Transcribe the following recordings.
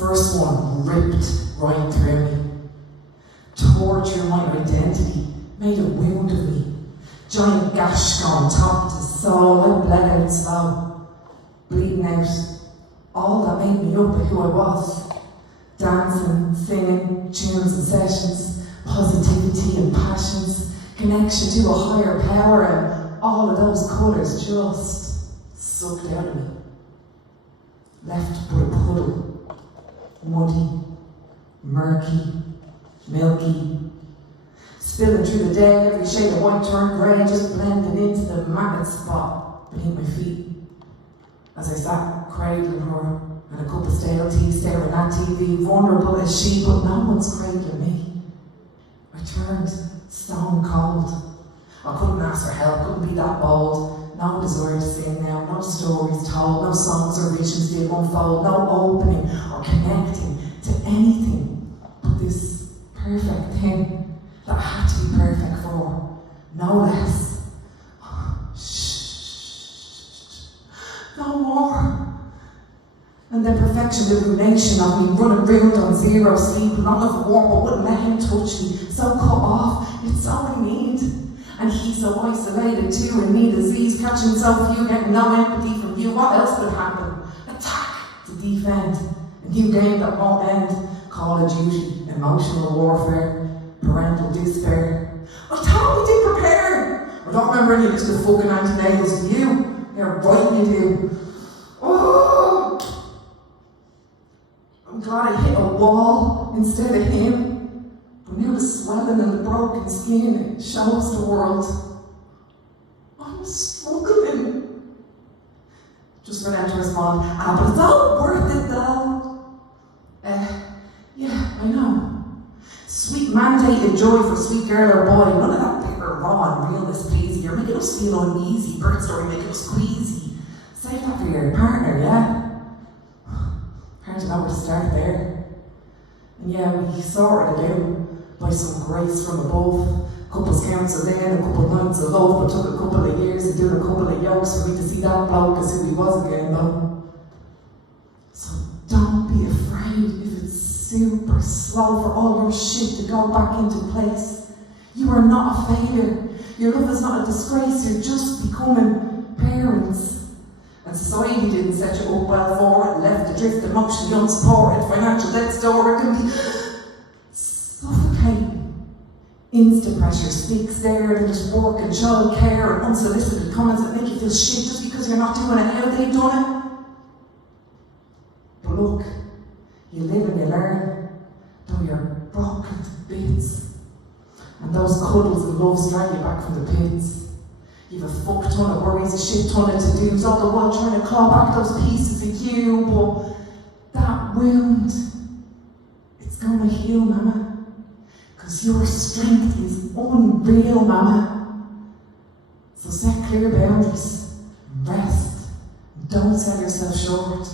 First one ripped right through me. Torture my identity, made a wound of me. Giant gash gone top to soul, I bled out slow, bleeding out all that made me up at who I was. Dancing, singing, tunes and sessions, positivity and passions, connection to a higher power, and all of those colours just sucked out of me. Left but a puddle, muddy, murky, milky, spilling through the day, every shade of white turned grey, just blending into the magnet spot beneath my feet. As I sat cradling her and a cup of stale tea, staring at TV, vulnerable as she, but no one's cradling me. I turned stone cold. I couldn't ask for help, couldn't be that bold. No desire to sing now, no stories told, no songs or visions did unfold, no opening or connecting to anything but this perfect thing that I had to be perfect for, no less. Shh, no more. And then perfection, the rumination of me, running round on zero sleep, long as warm, but wouldn't let him touch me, so cut off, it's all I need. And he so isolated too, and me disease, catching so few, getting no empathy from you. What else could happen? Attack to defend, a new game that won't end. Call of Duty, emotional warfare, parental despair. I totally did prepare. I don't remember any of the fucking antenatals to you. You're right, you do. Oh, I'm glad I hit a wall instead of him. But now the swelling and the broken skin, it shows the world. I'm struggling. Just for them to respond, but it's all worth it though. Yeah, I know. Sweet mandated joy for sweet girl or boy. None of that bitter, raw and realist pleasing. You're making us feel uneasy. Bird story making us queasy. Save that for your partner, yeah? Hard to know where to start there. And yeah, we sorted it out by some grace from above. Couples counsel in, a couple nights of love, but took a couple of years to do a couple of yokes for me to see that bloke as who he was again, though. So don't be afraid if it's super slow for all your shit to go back into place. You are not a failure. Your love is not a disgrace. You're just becoming parents. And society didn't set you up well for it, left adrift, emotionally unsupported, financial debt store. It can be suffocating. Instant pressure speaks there, and just work and child care and unsolicited comments that make you feel shit just because you're not doing it how they've done it. But look, you live and you learn, though you're broken to bits. And those cuddles and loves drag you back from the pits. You've a fuck ton of worries, a shit ton of to-dos, all the while trying to claw back those pieces of you, but that wound, it's gonna heal, mama. Cause your strength is unreal, mama. So set clear boundaries, rest, don't sell yourself short.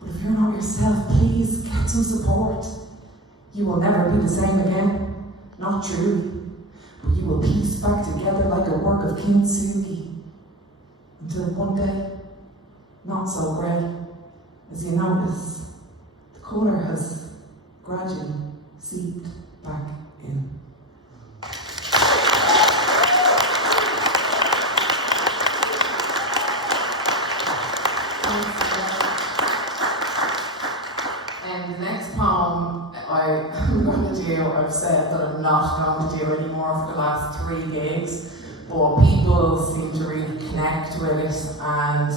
But if you're not yourself, please get some support. You will never be the same again, not truly. But you will piece back together like a work of kintsugi. Until one day, not so grey, as you notice, the colour has gradually seeped back in. And the next poem I'm going to do, I've said that I'm not going to do anymore for the last 3 gigs, but people seem to really connect with it, and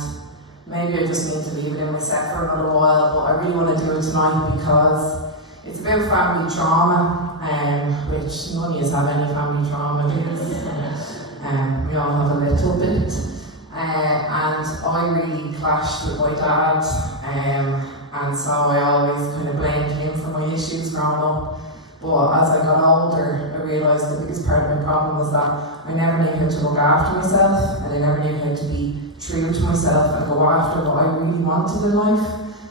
maybe I just need to leave it in my set for another while, but I really want to do it tonight because it's about family trauma, which none of us have any family trauma, we all have a little bit, and I really clashed with my dad, and so I always kind of blamed him for my issues growing up. But as I got older, I realised the biggest part of my problem was that I never knew how to look after myself, and I never knew how to be true to myself and go after what I really wanted in life.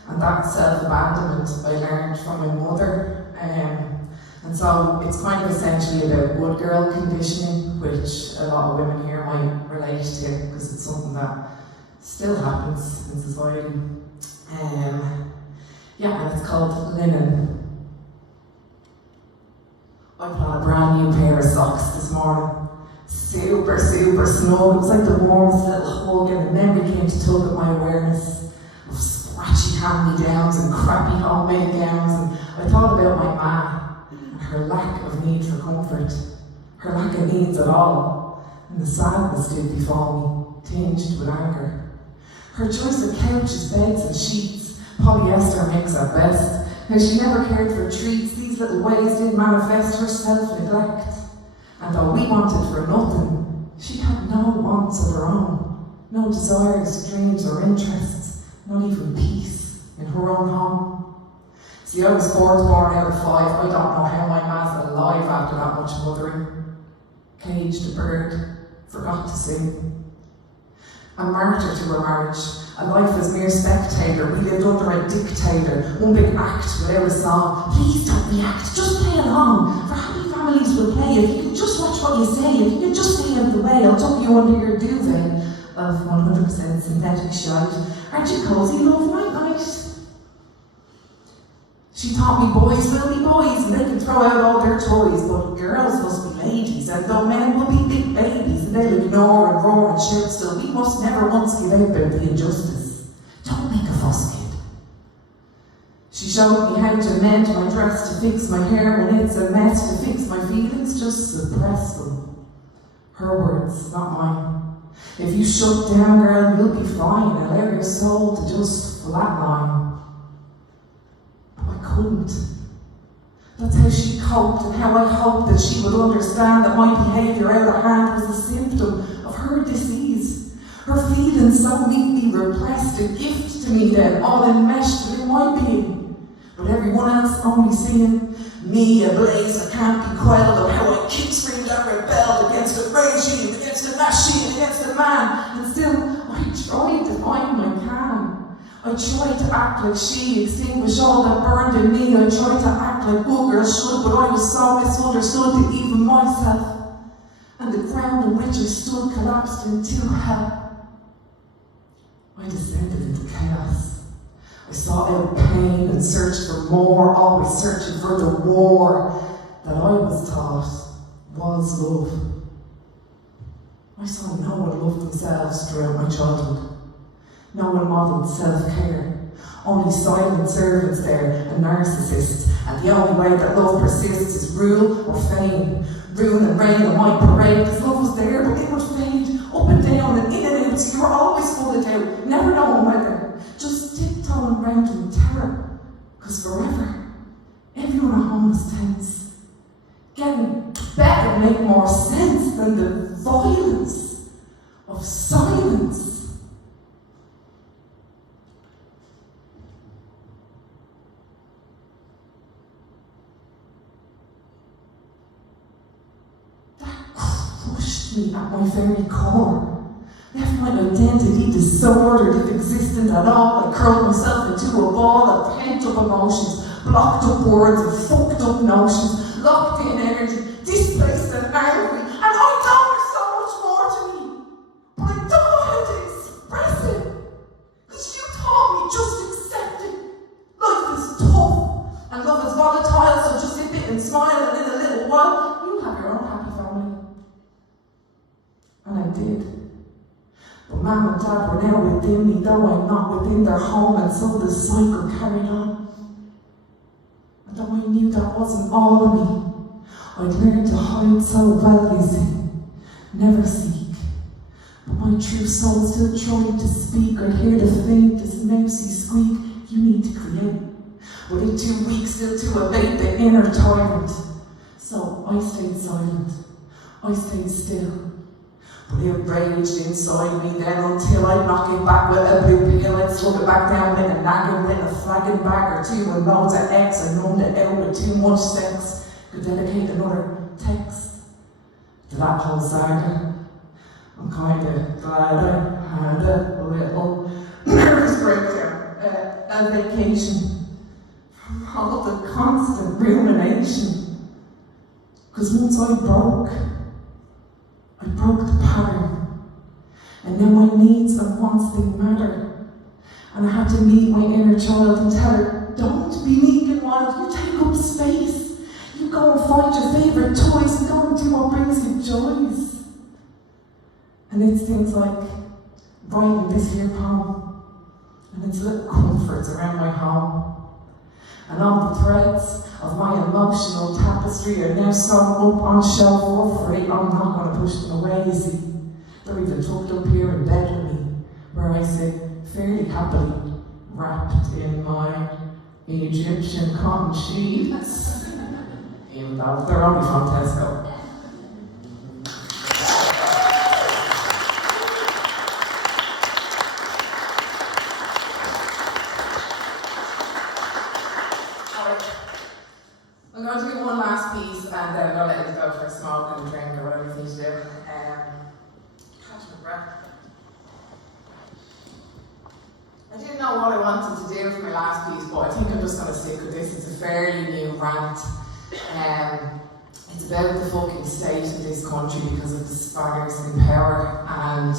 And that self-abandonment I learned from my mother. And so it's kind of essentially about good girl conditioning, which a lot of women here might relate to, because it's something that still happens in society. Yeah, and it's called linen. I put on a brand new pair of socks this morning. Super, super snug. It was like the warmest little hug, and the memory came to tug at my awareness of scratchy hand-me-downs and crappy homemade gowns, and I thought about my ma and her lack of need for comfort, her lack of needs at all, and the sadness stood before me, tinged with anger. Her choice of couches, beds and sheets, polyester mix at best. How she never cared for treats, these little ways did manifest her self-neglect. And though we wanted for nothing, she had no wants of her own, no desires, dreams or interests, not even peace in her own home. See, I was fourth born out of five. I don't know how my ma's alive after that much mothering. Caged a bird, forgot to sing. A martyr to her marriage, a life as mere spectator. We lived under a dictator, one big act without a song. Please don't react, just play along. For happy families will play. If you can just watch what you say, if you can just stay out of the way, I'll tuck you under your duvet of 100% synthetic shite. Aren't you cozy, love? Night night. She taught me boys will be boys, and they can throw out all their toys, but girls must be ladies, and though men will be big babies, and they'll ignore and roar and shout still, we must never once give out about the injustice. Don't make a fuss, kid. She showed me how to mend my dress, to fix my hair when it's a mess, to fix my feelings, just suppress them. Her words, not mine. If you shut down, girl, you'll be fine. Allow your soul to just flatline. I couldn't. That's how she coped, and how I hoped that she would understand that my behaviour out of hand was a symptom of her disease. Her feelings so neatly repressed, a gift to me then, all enmeshed within my being. But everyone else only seeing me ablaze that can't be quelled, of how I kick, screamed and rebelled against the regime, against the machine, against the man. And still, I tried to find my calm. I tried to act like she, extinguish all that burned in me. I tried to act like good girls should, but I was so misunderstood to even myself. And the ground on which I stood collapsed into hell. I descended into chaos. I sought out pain and searched for more, always searching for the war that I was taught was love. I saw no one love themselves throughout my childhood. No one modelled self-care. Only silent servants there and narcissists. And the only way that love persists is rule or fame. Ruin and rain on my parade, because love was there, but it would fade up and down and in and out. So you were always full of doubt, never knowing whether. Just tiptoeing round in terror. Because forever, everyone at home was tense. Getting better make more sense than the violence of silence. Me at my very core. Left my identity disordered, if existent at all. I curled myself into a ball of pent-up emotions, blocked up words and fucked up notions, locked in energy, displaced and angry. And I know there's so much more to me, but I don't know how to express it. Because you taught me just accept it. Life is tough, and love is volatile, so just sip it and smile, and in a little while, you'll have your own happy family. And I did. But Mum and Dad were now within me, though I'm not within their home, and so the cycle carried on. And though I knew that wasn't all of me, I'd learned to hide so well, you see, never seek. But my true soul still tried to speak. I'd hear the faintest mousy squeak. You need to create. But it too weak still to abate the inner tyrant. So I stayed silent. I stayed still. But it raged inside me then until I'd knock it back with a blue pill. I'd slug it back down with a nagging, with a flagging bag or two, and loads of X, and numbed it out with too much sex. Could dedicate another text to that whole saga. I'm kinda glad I had a little nervous breakdown, a vacation from all the constant rumination. Because once I broke the pattern, and now my needs and wants, they matter. And I had to meet my inner child and tell her, don't find your favourite toys and go and do what brings you joys. And it's things like writing this here poem, and it's little comforts around my home. And all the threads of my emotional tapestry are now sewn up on shelf for free. I'm not going to push them away, you see. They're even tucked up here in bed with me, where I sit fairly happily, wrapped in my Egyptian cotton sheets. Even though they're only from Tesco. I'm going to do one last piece and then I'm going to let you go for a smoke and a drink or whatever you need to do. Catch my breath. I didn't know what I wanted to do for my last piece, but I think I'm just going to stick with this. It's a fairly new rant. It's about the fucking state of this country because of the spaggers in power and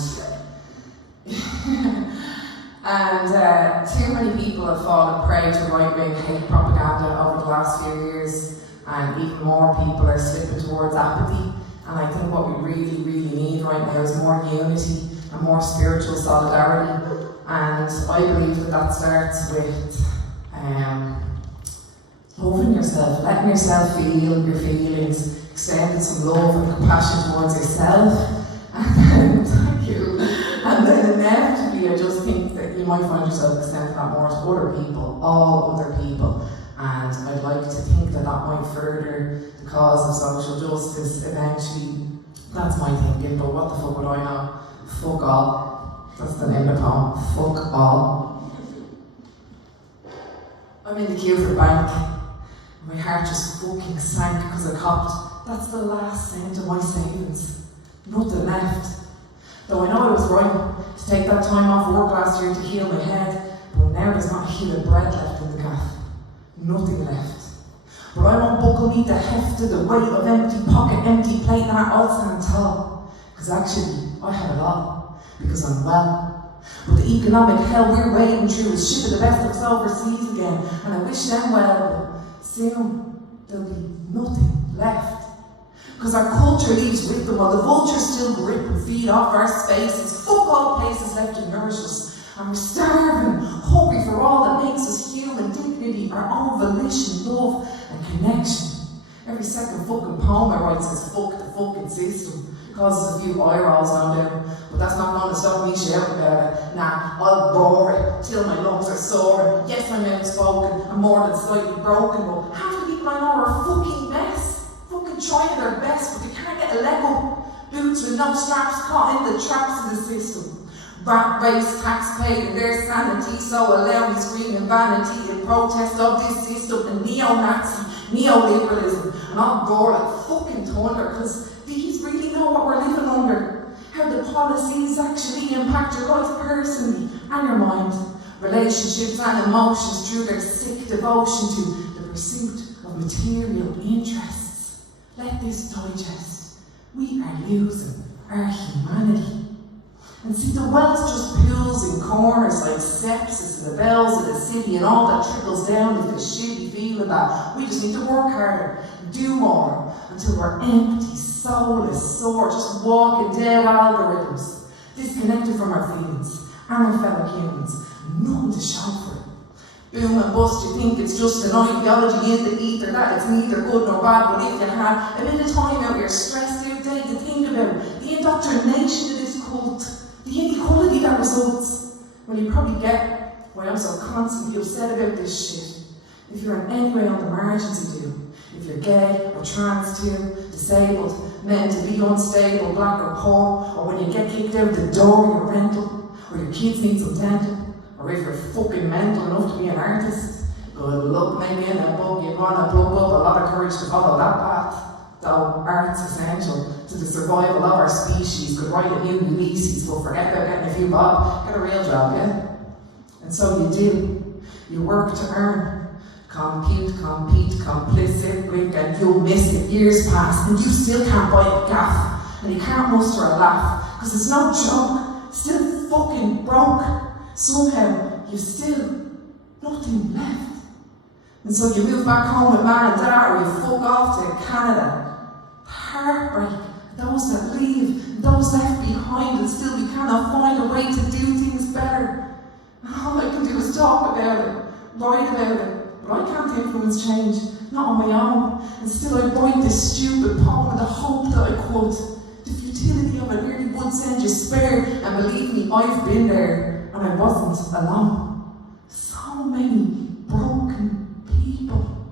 too many people have fallen prey to right-wing hate propaganda over the last few years, and even more people are slipping towards apathy. And I think what we really, really need right now is more unity and more spiritual solidarity. And I believe that starts with loving yourself, letting yourself feel your feelings, extending some love and compassion towards yourself. And then, thank you. And then inevitably, I just think that you might find yourself extending that more to other people, all other people. And I'd like to think that might further the cause of social justice eventually. That's my thinking, but what the fuck would I know? Fuck all. That's the name of the poem. Fuck all. I'm in the queue for the bank. My heart just fucking sank because I copped. That's the last cent of my savings. Nothing left. Though I know I was right to take that time off work last year to heal my head, but now there's not a hit of bread left in the gaff. Nothing left. But I won't buckle me the heft of the weight of empty pocket, empty plate, and I'll stand tall. Because actually, I have it all. Because I'm well. But the economic hell we're wading through is shipping the best of us overseas again, and I wish them well, but soon there'll be nothing left. Because our culture leaves with them while the vultures still grip and feed off our spaces. Fuck all places left to nourish us. And we're starving, hungry for all that makes us human, dignity, our own volition, love and connection. Every second fucking poem I write says fuck the fucking system. Causes a few eye rolls no doubt, but that's not going to stop me shouting about it. Nah, I'll roar it till my lungs are sore. Yes, I'm outspoken, I'm more than slightly broken, but half the people I know are a fucking mess. Fucking trying their best, but they can't get a leg up. Boots with no straps caught in the traps of the system. Rat race, tax paid, and their sanity, so allow me screaming vanity in protest of this system and neo-Nazi, neoliberalism. And I'll roar like fucking thunder, because these really know what we're living under. How the policies actually impact your life personally and your mind. Relationships and emotions through their sick devotion to the pursuit of material interests. Let this digest. We are losing our humanity. And see, the wealth just pools in corners like sepsis and the bells of the city, and all that trickles down is the shitty feeling that we just need to work harder, do more, until we're empty, soulless, sore, just walking dead algorithms, disconnected from our feelings and our fellow humans, nothing to show for it. Boom and bust, you think it's just an ideology in the ether, that it's neither good nor bad, but if you had a bit of time out your stressed out day to think about the indoctrination of this cult, the inequality that results, well, you probably get why I'm so constantly upset about this shit. If you're in any way on the margins, you do. If you're gay or trans too, disabled, meant to be unstable, black or poor, or when you get kicked out the door of your rental, or your kids need some dental, or if you're fucking mental enough to be an artist, good luck making a book. You'd want to plug up a lot of courage to follow that path. Though art's essential to the survival of our species, could write a new Ulysses, but forget about getting a few bob, get a real job, yeah? And so you do. You work to earn. Compete, complicit, quick, and you'll miss it. Years pass, and you still can't buy a gaff, and you can't muster a laugh, because it's no joke, still fucking broke. Somehow, you've still nothing left. And so you move back home with mum and dad, or you fuck off to Canada. Heartbreak. Those that leave, those left behind, and still we cannot find a way to do things better. And all I can do is talk about it, write about it, but I can't influence change, not on my own. And still I write this stupid poem with the hope that I could. The futility of it really would send you spare, and believe me, I've been there, and I wasn't alone. So many broken people.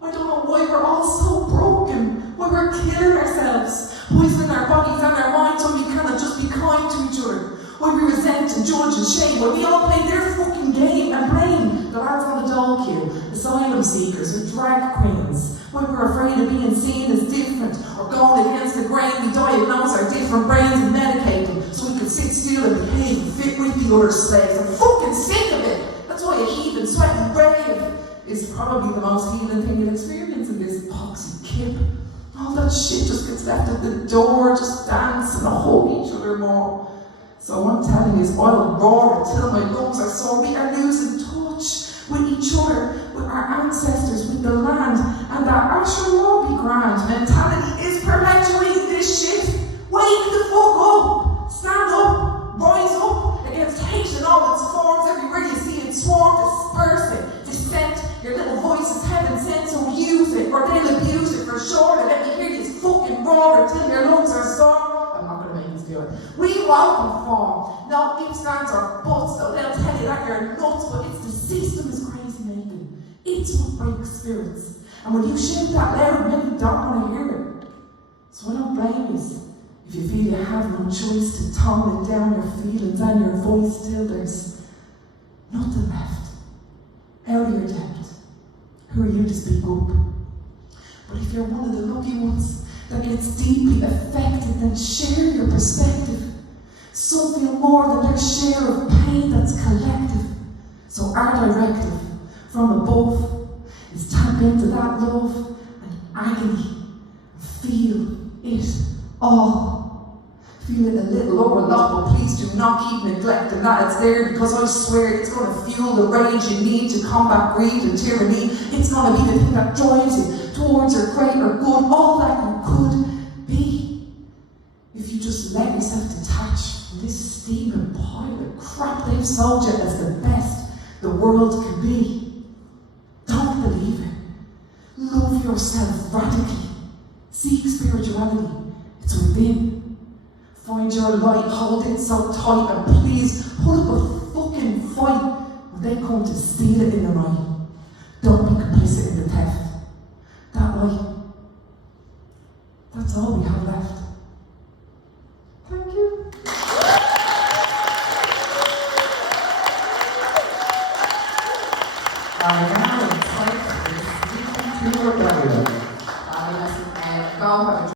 I don't know why we're all so broken, why we're killing ourselves, poisoning our bodies and our minds when we cannot just be kind to each other, why we resent and judge and shame, why we all play their fucking game and blame the lads on the dole queue, asylum seekers or drag queens, why we're afraid of being seen as different or going against the grain. We diagnose our different brains and medicate them so we can sit still and behave and fit with the other slaves. I'm fucking sick of it. That's why a heathen, sweaty grave is probably the most heathen thing you'll experience in this epoxy kip. All that shit just gets left at the door, just dance and hug each other more. So what I'm telling you is I'll roar until my lungs are sore. We are losing touch with each other, with our ancestors, with the land, and that actual will be grand mentality is perpetuating this shit. Wake the fuck up! Stand up! Rise up against hate in all its forms. Everywhere you see it, swarm, disperse it, dissent. Your little voice is heaven sent, so use it, or they'll abuse it for sure. And let me hear you fucking roar until your lungs are sore. I'm not going to make you do it. We won't conform. No ifs, ands, or buts, though they'll tell you that you're nuts, but it's the system is crazy making. It's what breaks spirits. And when you shout that loud, many don't want to hear it. So I don't blame you if you feel you have no choice to tone it down your feelings and your voice till there's nothing left. Out of your depth. Who are you to speak up? But if you're one of the lucky ones that gets deeply affected, then share your perspective. Some feel more than their share of pain that's collective. So our directive from above is tap into that love and agony. Feel it all. Feel it a little overlooked, but please do not keep neglecting that. It's there because I swear it's going to fuel the rage you need to combat greed and tyranny. It's going to be the thing that drives you towards your greater good, all that you could be. If you just let yourself detach from this steaming pile of crap they've sold you as the best the world can be. Don't believe it. Love yourself radically. Seek spirituality. It's within. Find your light, hold it so tight, and please put up a fucking fight when they come to steal it in the night. Don't be complicit in the theft. That light, that's all we have left. Thank you. I now invite you to rebellion. Go